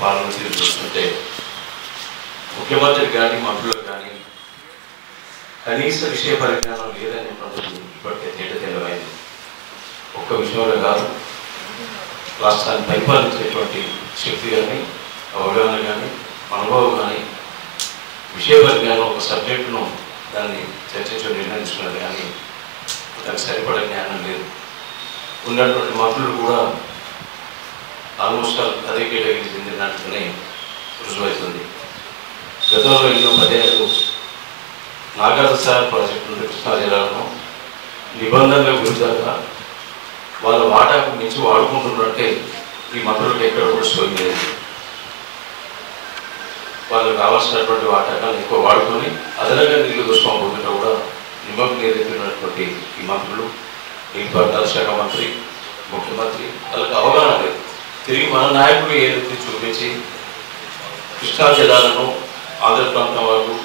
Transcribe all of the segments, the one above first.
పాలన తీరు చూస్తుంటే ముఖ్యమంత్రికి కానీ మంత్రులకు కానీ కనీస విషయ పరిజ్ఞానం లేదనేటువంటిది ఇప్పటికే తేటతెల్లమైంది. ఒక్క విషయంలో కాదు, రాష్ట్రాన్ని పరిపాలించేటువంటి శక్తి కానీ, అవగాహన కానీ, అనుభవం కానీ, విషయ పరిజ్ఞానం ఒక సబ్జెక్టును దాన్ని చర్చించడం నిర్ణయించుకున్నది కానీ దానికి సరిపడే జ్ఞానం లేదు. ఉన్నటువంటి మంత్రులు కూడా ఆల్మోస్ట్ అదే కేటగిరీ చెందినట్టునే రుజువవుతుంది. గతంలో ఎన్నో పర్యాలు నాగార్జున ప్రాజెక్టు నుండి కృష్ణా జిల్లాలో నిబంధనల విరుద్ధంగా వాళ్ళ వాటాకు మించి వాడుకుంటున్నట్టే ఈ మంత్రులకు ఎక్కడ కూడా సోయలేదు. వాళ్ళకు కావాల్సినటువంటి వాటాకాన్ని ఎక్కువ వాడుకొని అదనంగా నీళ్లు దోసుకోకపోతుంటే కూడా నిమ్మకు నీరెత్తినటువంటి ఈ మంత్రులు, నీటిపారుదల శాఖ మంత్రి, ముఖ్యమంత్రి వాళ్ళకి అవగాహన లేదు. తిరిగి మన నాయకులు ఏదైతే చూపించి కృష్ణా జిల్లాలను ఆంధ్ర ప్రాంతం వాళ్ళు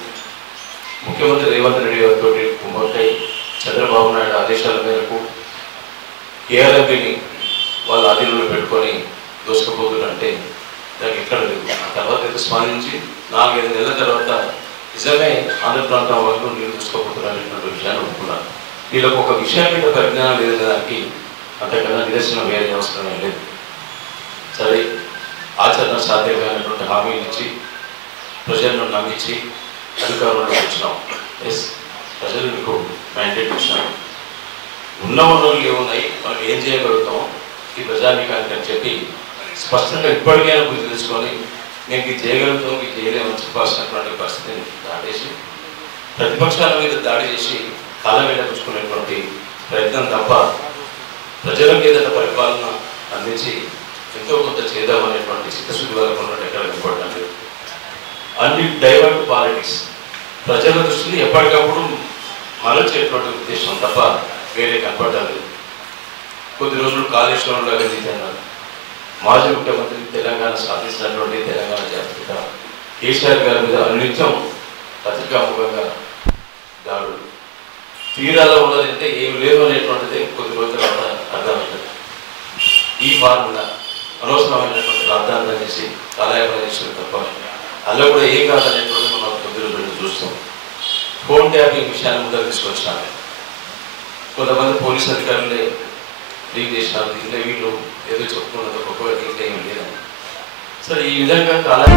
ముఖ్యమంత్రి రేవంత్ రెడ్డి గారితో కుమ్మక్కై చంద్రబాబు నాయుడు ఆదేశాల మేరకు కేఆర్ఎంపీని వాళ్ళ అధీనంలో పెట్టుకొని దోసుకుపోతుందంటే దానికి ఎక్కడ లేదు. ఆ తర్వాత అయితే స్పందించి 4-5 నెలల తర్వాత నిజమే ఆంధ్ర ప్రాంతం వాళ్ళు నీళ్ళు దోసుకుపోతున్నటువంటి విషయాన్ని ఒప్పుకున్నారు. వీళ్ళకు ఒక విషయం మీద పరిజ్ఞానం లేదు, దానికి అంతకన్నా నిదర్శనం వేరే అవసరమే లేదు. సరే, ఆచరణ సాధ్యమైనటువంటి హామీలు ఇచ్చి ప్రజలను నమ్మించి అధికారంలో వచ్చినాం. ప్రజలు మీకు మ్యాండేట్ ఇచ్చినాం. ఉన్న వనరులు ఏమున్నాయి, మనం ఏం చేయగలుగుతాం ఈ ప్రజానీకానికి అని చెప్పి స్పష్టంగా ఇప్పటికైనా గుర్తు తెలుసుకొని నేను ఇది చేయగలుగుతాం, ఇది చేయలేమని చెప్పాల్సినటువంటి పరిస్థితిని దాటేసి ప్రతిపక్షాల మీద దాడి చేసి కాలం వెళ్ళపుచ్చుకునేటువంటి ప్రయత్నం తప్ప ప్రజలకు ఏదైనా పరిపాలన అందించి ఎంతో కొంత చేద్దామనేటువంటి చిత్తశుద్ధి వరకు ఉన్నట్టు ఎక్కడ కనపడడం లేదు. అన్ని డైవర్ట్ పాలిటిక్స్, ప్రజల దృష్టిని ఎప్పటికప్పుడు మరల్చేటువంటి ఉద్దేశం తప్ప వేరే కనపడడం లేదు. కొద్ది రోజులు కాళేశ్వరంలో అవినీతి అన్నారు. మాజీ ముఖ్యమంత్రి తెలంగాణ సాధించినటువంటి తెలంగాణ జాతీయత కేసీఆర్ గారి మీద అనునిత్యం పత్రికాముఖంగా దాడులు. తీరాలో ఉన్నదంటే ఏమి లేదు అనేటువంటిది కొద్ది రోజుల తర్వాత అర్థమవుతుంది. ఈ ఫార్ములా అనవసరమైనటువంటి ప్రార్థన చేసి కళాయపన చేస్తుంది తప్ప అలా కూడా ఏం కాదనేటువంటి మనం కొద్ది రోజులు చూస్తాం. ఫోన్ ట్యాపింగ్ విషయాన్ని ముందర తీసుకొచ్చినారు. కొంతమంది పోలీసు అధికారులే లీక్ చేసినారు. ఇంకా వీళ్ళు ఏదో చెప్పుకున్నది గొప్పగా లీక్ ఏమి లేదని. సరే, ఈ విధంగా కళాయ